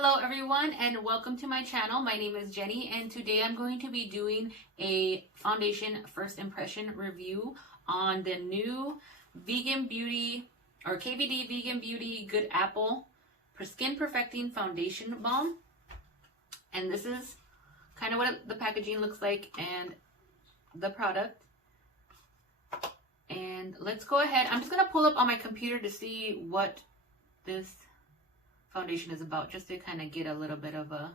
Hello everyone and welcome to my channel. My name is Jenny and today I'm going to be doing a foundation first impression review on the new Vegan Beauty or KVD Vegan Beauty Good Apple Skin Perfecting Foundation Balm. And this is kind of what the packaging looks like and the product. And let's go ahead. I'm just going to pull up on my computer to see what this foundation is about, just to kind of get a little bit of a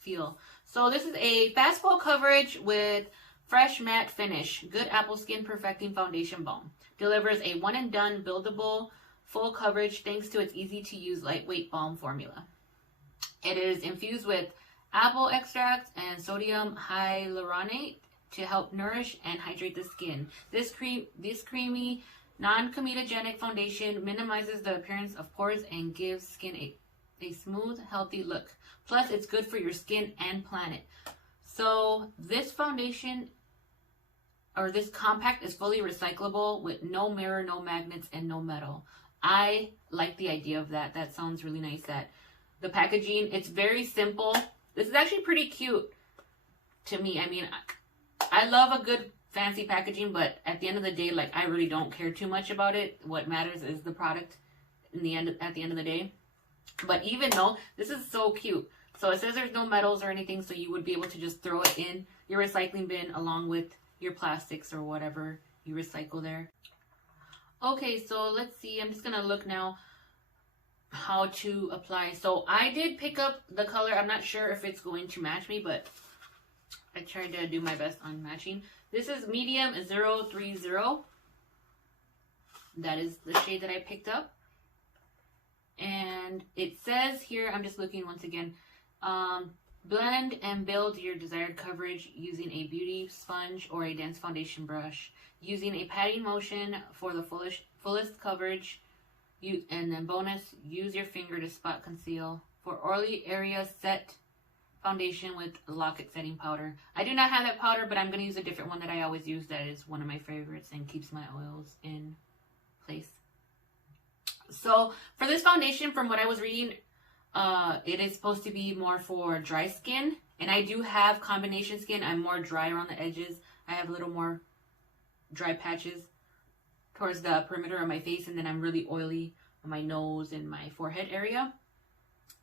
feel. So this is a fast full coverage with fresh matte finish. Good Apple Skin Perfecting Foundation Balm. Delivers a one and done buildable full coverage thanks to its easy to use lightweight balm formula. It is infused with apple extract and sodium hyaluronate to help nourish and hydrate the skin. This creamy non-comedogenic foundation minimizes the appearance of pores and gives skin a smooth, healthy look. Plus, it's good for your skin and planet. So this foundation, or this compact, is fully recyclable with no mirror, no magnets, and no metal. I like the idea of that. That sounds really nice. That the packaging, it's very simple. This is actually pretty cute to me. I mean, I love a good fancy packaging, but at the end of the day, like, I really don't care too much about it. What matters is the product at the end of the day. But even though this is so cute, so it says there's no metals or anything, so you would be able to just throw it in your recycling bin along with your plastics or whatever you recycle there. Okay, so let's see. I'm just gonna look now how to apply. So I did pick up the color. I'm not sure if it's going to match me, but I tried to do my best on matching. This is medium 030. That is the shade that I picked up. And it says here, I'm just looking once again, blend and build your desired coverage using a beauty sponge or a dense foundation brush. Using a patting motion for the fullest coverage. And then bonus, use your finger to spot conceal. For oily areas, set foundation with Lock-It setting powder. I do not have that powder, but I'm going to use a different one that I always use that is one of my favorites and keeps my oils in place. So for this foundation, from what I was reading, it is supposed to be more for dry skin, and I do have combination skin. I'm more dry around the edges. I have a little more dry patches towards the perimeter of my face, and then I'm really oily on my nose and my forehead area.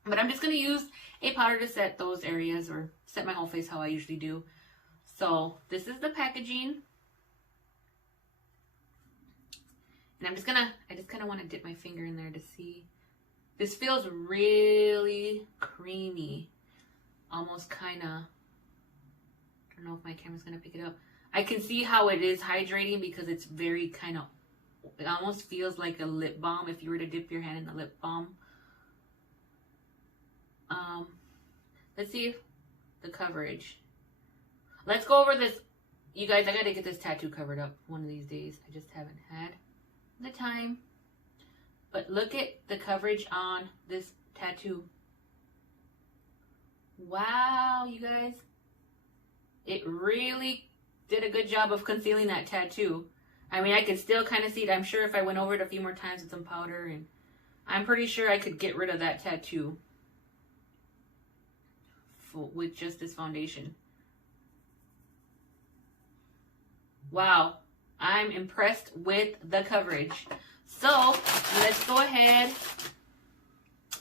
But I'm just going to use a powder to set those areas, or set my whole face how I usually do. So this is the packaging. And I just kind of want to dip my finger in there to see. This feels really creamy. Almost kind of, I don't know if my camera's going to pick it up. I can see how it is hydrating because it's very kind of, it almost feels like a lip balm if you were to dip your hand in the lip balm. Let's see the coverage. Let's go over this. You guys, I gotta get this tattoo covered up one of these days. I just haven't had the time. But look at the coverage on this tattoo. Wow, you guys. It really did a good job of concealing that tattoo. I mean, I could still kind of see it. I'm sure if I went over it a few more times with some powder, and I'm pretty sure I could get rid of that tattoo with just this foundation. Wow, I'm impressed with the coverage. So let's go ahead,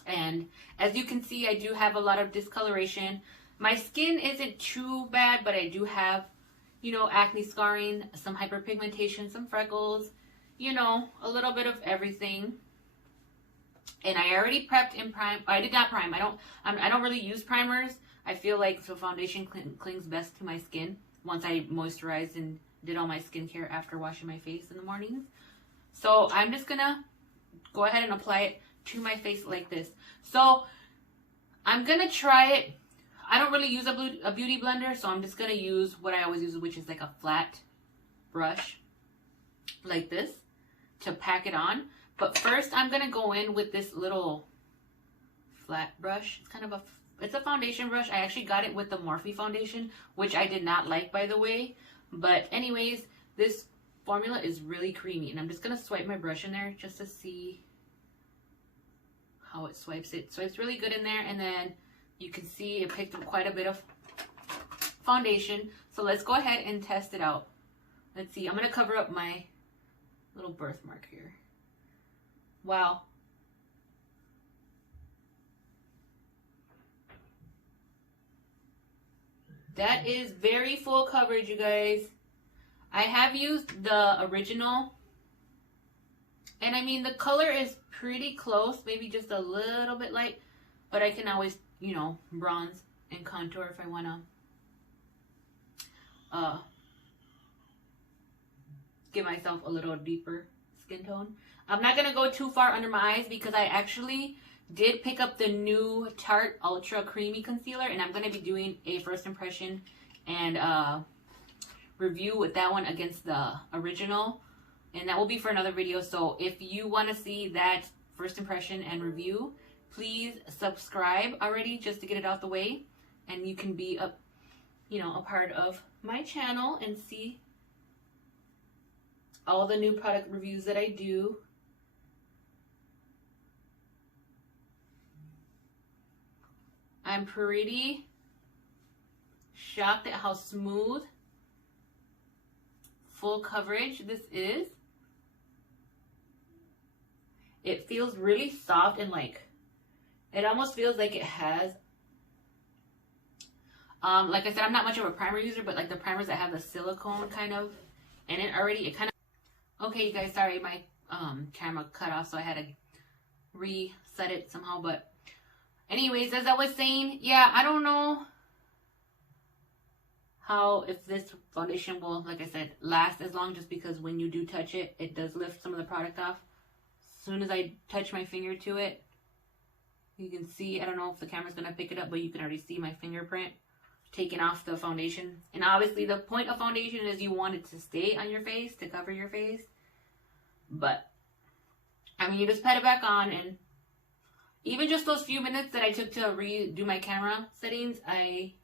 and as you can see, I do have a lot of discoloration. My skin isn't too bad, but I do have, you know, acne scarring, some hyperpigmentation, some freckles, you know, a little bit of everything. And I already prepped and primed. I did not prime. I don't really use primers. I feel like the foundation clings best to my skin once I moisturized and did all my skincare after washing my face in the mornings. So I'm just gonna go ahead and apply it to my face like this. So I'm gonna try it. I don't really use a beauty blender, so I'm just gonna use what I always use, which is like a flat brush like this to pack it on. But first I'm gonna go in with this little flat brush. It's kind of it's a foundation brush. I actually got it with the Morphe foundation, which I did not like, by the way. But anyways, this formula is really creamy, and I'm just gonna swipe my brush in there just to see how it swipes it. So it's really good in there. And then you can see it picked up quite a bit of foundation. So let's go ahead and test it out. Let's see. I'm going to cover up my little birthmark here. Wow. That is very full coverage, you guys. I have used the original. And I mean, the color is pretty close. Maybe just a little bit light. But I can always, you know, bronze and contour if I want to give myself a little deeper skin tone. I'm not going to go too far under my eyes because I actually did pick up the new Tarte Ultra Creamy Concealer, and I'm going to be doing a first impression and review with that one against the original, and that will be for another video. So if you want to see that first impression and review, please subscribe already just to get it out the way, and you can be a part of my channel and see all the new product reviews that I do. I'm pretty shocked at how smooth, full coverage this is. It feels really soft and like, it almost feels like it has, like I said, I'm not much of a primer user, but like the primers that have the silicone kind of in it already, it kind of, okay you guys, sorry, my camera cut off, so I had to reset it somehow, but anyways, as I was saying, yeah, I don't know how, if this foundation will, like I said, last as long, just because when you do touch it, it does lift some of the product off. As soon as I touch my finger to it, you can see, I don't know if the camera's going to pick it up, but you can already see my fingerprint taking off the foundation. And obviously the point of foundation is you want it to stay on your face, to cover your face. But, I mean, you just pat it back on, and even just those few minutes that I took to redo my camera settings, I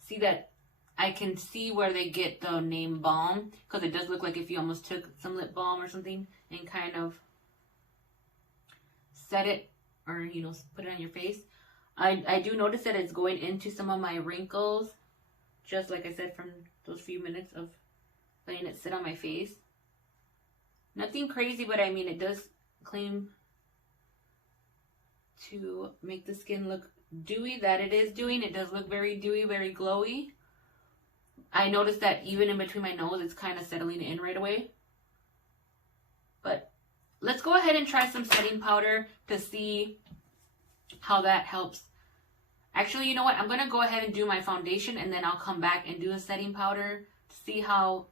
see that I can see where they get the name balm, because it does look like if you almost took some lip balm or something and kind of set it, or, you know, put it on your face. I do notice that it's going into some of my wrinkles, just like I said, from those few minutes of letting it sit on my face. Nothing crazy, but I mean, it does claim to make the skin look dewy. That it is doing. It does look very dewy, very glowy. I noticed that even in between my nose, it's kind of settling in right away. But let's go ahead and try some setting powder to see how that helps. Actually, you know what? I'm going to go ahead and do my foundation, and then I'll come back and do a setting powder to see how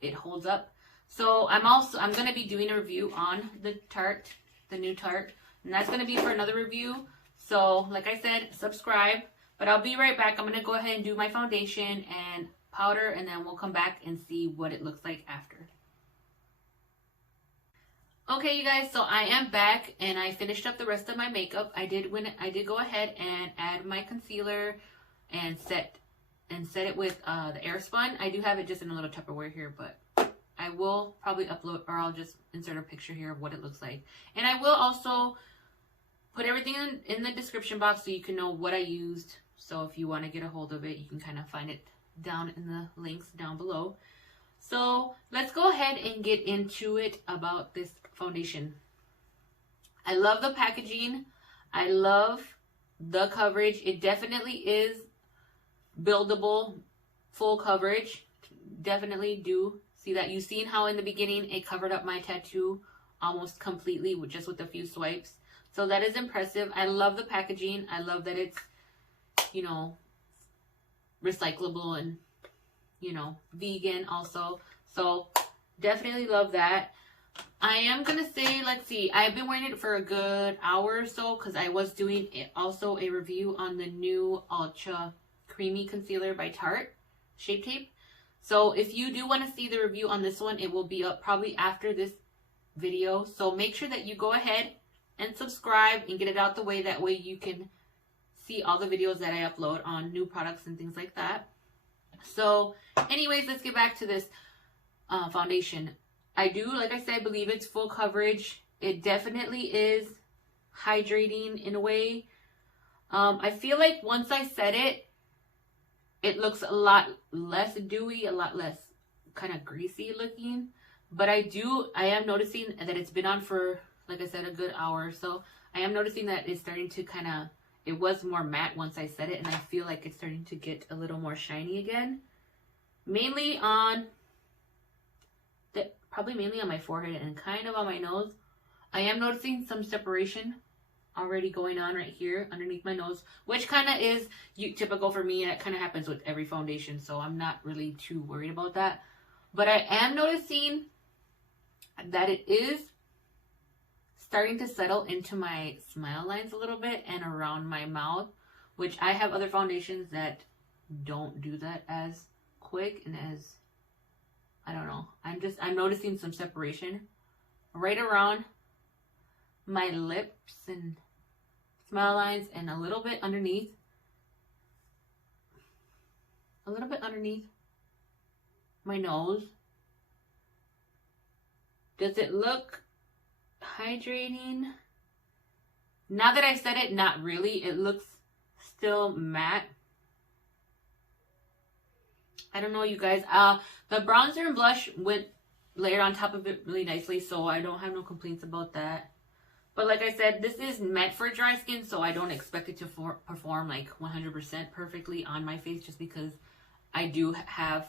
it holds up. So I'm going to be doing a review on the Tarte, the new Tarte, and that's going to be for another review. So like I said, subscribe, but I'll be right back. I'm going to go ahead and do my foundation and powder, and then we'll come back and see what it looks like after. Okay, you guys, so I am back, and I finished up the rest of my makeup. I did go ahead and add my concealer and set it with the Airspun. I do have it just in a little Tupperware here, but I will probably upload, or I'll just insert a picture here of what it looks like. And I will also put everything in the description box so you can know what I used. So if you want to get a hold of it, you can kind of find it down in the links down below. So let's go ahead and get into it about this foundation. I love the packaging. I love the coverage. It definitely is buildable, full coverage. Definitely do see that. You've seen how in the beginning it covered up my tattoo almost completely with just a few swipes. So that is impressive. I love the packaging. I love that it's, you know, recyclable and, you know, vegan also. So definitely love that. I am going to say, let's see, I've been wearing it for a good hour or so because I was doing also a review on the new Ultra Creamy Concealer by Tarte Shape Tape. So if you do want to see the review on this one, it will be up probably after this video. So make sure that you go ahead and subscribe and get it out the way. That way you can see all the videos that I upload on new products and things like that. So anyways, let's get back to this foundation. I do, like I said, believe it's full coverage. It definitely is hydrating in a way. I feel like once I set it, it looks a lot less dewy, a lot less kind of greasy looking. But I am noticing that it's been on for, like I said, a good hour. So I am noticing that it's starting to kind of, it was more matte once I set it. And I feel like it's starting to get a little more shiny again. Mainly on, probably mainly on my forehead and kind of on my nose. I am noticing some separation already going on right here underneath my nose, which kind of is typical for me. That kind of happens with every foundation, so I'm not really too worried about that. But I am noticing that it is starting to settle into my smile lines a little bit and around my mouth, which I have other foundations that don't do that as quick and as, I don't know. I'm noticing some separation right around my lips and smile lines and a little bit underneath. A little bit underneath my nose. Does it look hydrating? Now that I said it, not really. It looks still matte. I don't know, you guys. The bronzer and blush went layered on top of it really nicely, so I don't have no complaints about that. But like I said, this is meant for dry skin, so I don't expect it to perform like 100% perfectly on my face, just because I do have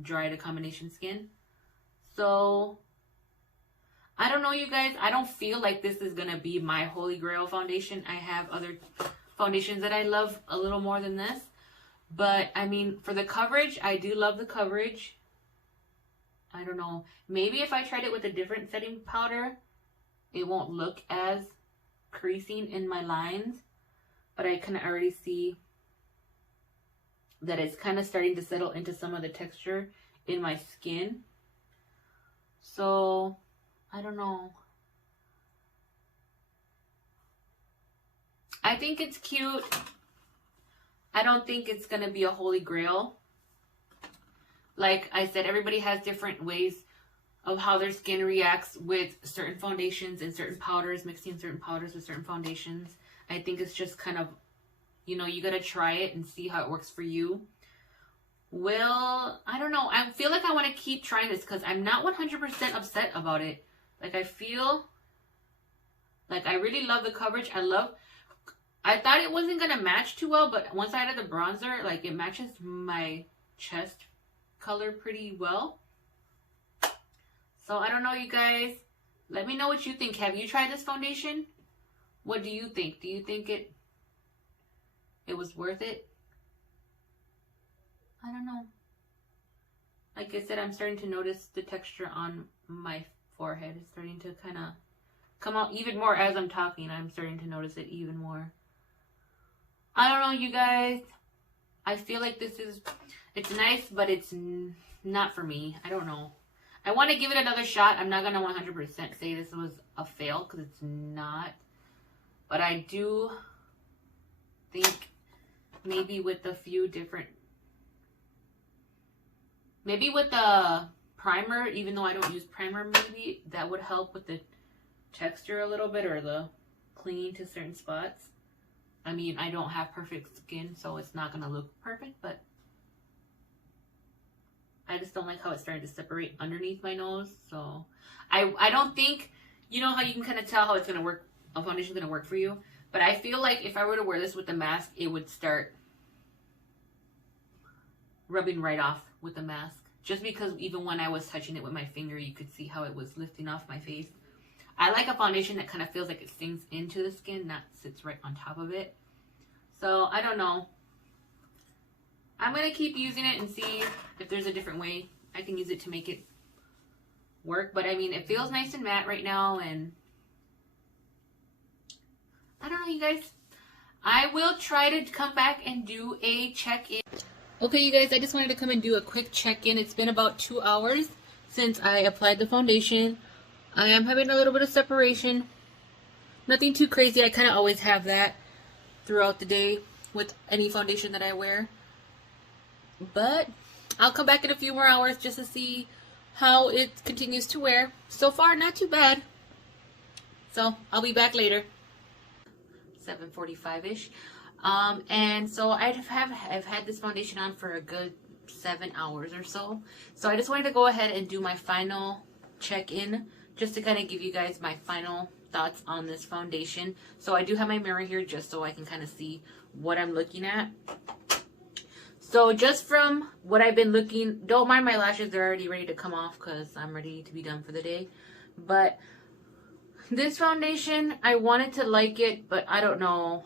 dry to combination skin. So I don't know, you guys. I don't feel like this is going to be my holy grail foundation. I have other foundations that I love a little more than this. But, I mean, for the coverage, I do love the coverage. I don't know. Maybe if I tried it with a different setting powder, it won't look as creasing in my lines. But I can already see that it's kind of starting to settle into some of the texture in my skin. So, I don't know. I think it's cute. I don't think it's going to be a holy grail. Like I said, everybody has different ways of how their skin reacts with certain foundations and certain powders, mixing certain powders with certain foundations. I think it's just kind of, you know, you got to try it and see how it works for you. Well, I don't know. I feel like I want to keep trying this because I'm not 100% upset about it. Like, I feel like I really love the coverage. I thought it wasn't going to match too well, but once I added the bronzer, like, it matches my chest color pretty well. So, I don't know, you guys. Let me know what you think. Have you tried this foundation? What do you think? Do you think it was worth it? I don't know. Like I said, I'm starting to notice the texture on my forehead. It's starting to kind of come out even more as I'm talking. I'm starting to notice it even more. I don't know, you guys. I feel like it's nice, but it's not for me. I don't know. I want to give it another shot. I'm not going to 100% say this was a fail because it's not. But I do think maybe with a few different... Maybe with the primer, even though I don't use primer, maybe that would help with the texture a little bit or the clinging to certain spots. I mean, I don't have perfect skin, so it's not going to look perfect, but I just don't like how it's starting to separate underneath my nose. So I don't think, you know how you can kind of tell how it's going to work, a foundation is going to work for you. But I feel like if I were to wear this with the mask, it would start rubbing right off with the mask. Just because even when I was touching it with my finger, you could see how it was lifting off my face. I like a foundation that kind of feels like it sinks into the skin, not sits right on top of it. So, I don't know. I'm going to keep using it and see if there's a different way I can use it to make it work. But, I mean, it feels nice and matte right now. And I don't know, you guys. I will try to come back and do a check-in. Okay, you guys, I just wanted to come and do a quick check-in. It's been about 2 hours since I applied the foundation. I am having a little bit of separation. Nothing too crazy. I kind of always have that throughout the day with any foundation that I wear. But I'll come back in a few more hours just to see how it continues to wear. So far, not too bad. So I'll be back later. 7:45ish. And so I've had this foundation on for a good 7 hours or so. So I just wanted to go ahead and do my final check-in, just to kind of give you guys my final thoughts on this foundation. So I do have my mirror here just so I can kind of see what I'm looking at. So just from what I've been looking, don't mind my lashes, they're already ready to come off because I'm ready to be done for the day. But this foundation, I wanted to like it, but I don't know.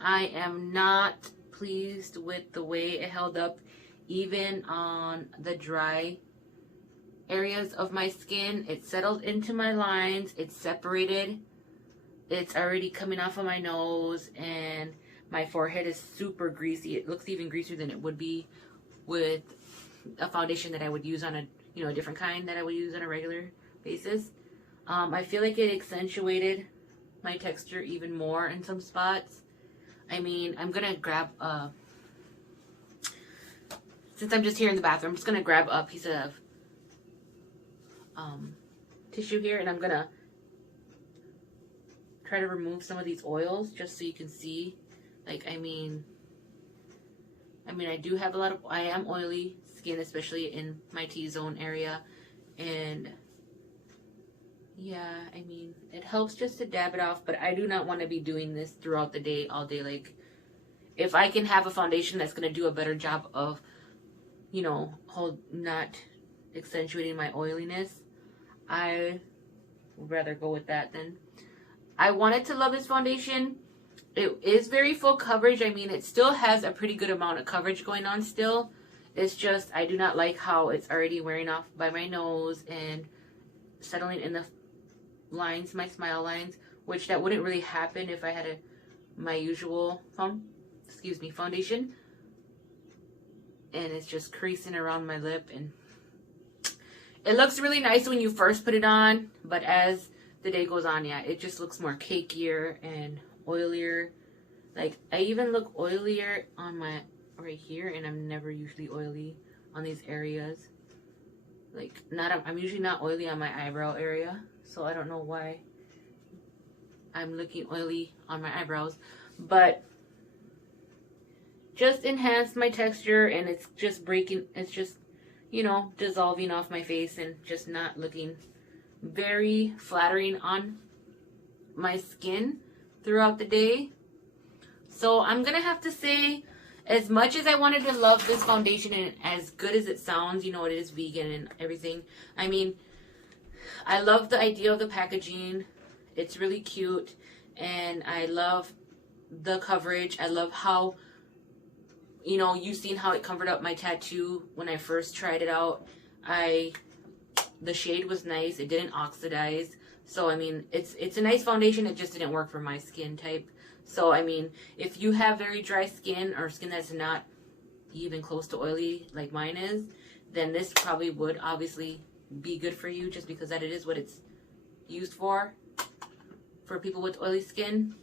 I am not pleased with the way it held up, even on the dry areas of my skin. It settled into my lines, it's separated, it's already coming off of my nose, and my forehead is super greasy. It looks even greasier than it would be with a foundation that I would use on a, you know, a different kind that I would use on a regular basis. I feel like it accentuated my texture even more in some spots. I mean, I'm gonna grab since I'm just here in the bathroom, I'm just gonna grab a piece of tissue here, and I'm gonna try to remove some of these oils just so you can see. Like, I mean, I do have a lot of, I am oily skin, especially in my T-zone area, and yeah, I mean, it helps just to dab it off, but I do not want to be doing this throughout the day, all day. Like, if I can have a foundation that's going to do a better job of, you know, not accentuating my oiliness, I would rather go with that then. I wanted to love this foundation. It is very full coverage. I mean, it still has a pretty good amount of coverage going on still. It's just, I do not like how it's already wearing off by my nose and settling in the lines, my smile lines, which that wouldn't really happen if I had my usual foundation. And it's just creasing around my lip, and it looks really nice when you first put it on, but as the day goes on, yeah, it just looks more cakier and oilier. Like, I even look oilier on my right here, and I'm never usually oily on these areas. Like, I'm usually not oily on my eyebrow area, so I don't know why I'm looking oily on my eyebrows, but just enhanced my texture, and it's just it's just, you know, dissolving off my face and just not looking very flattering on my skin throughout the day. So I'm gonna have to say, as much as I wanted to love this foundation and as good as it sounds, you know, it is vegan and everything. I mean, I love the idea of the packaging. It's really cute, and I love the coverage. I love how, you know, you've seen how it covered up my tattoo when I first tried it out. The shade was nice. It didn't oxidize. So, I mean, it's a nice foundation. It just didn't work for my skin type. So, I mean, if you have very dry skin or skin that's not even close to oily like mine is, then this probably would obviously be good for you, just because that it is what it's used for people with oily skin.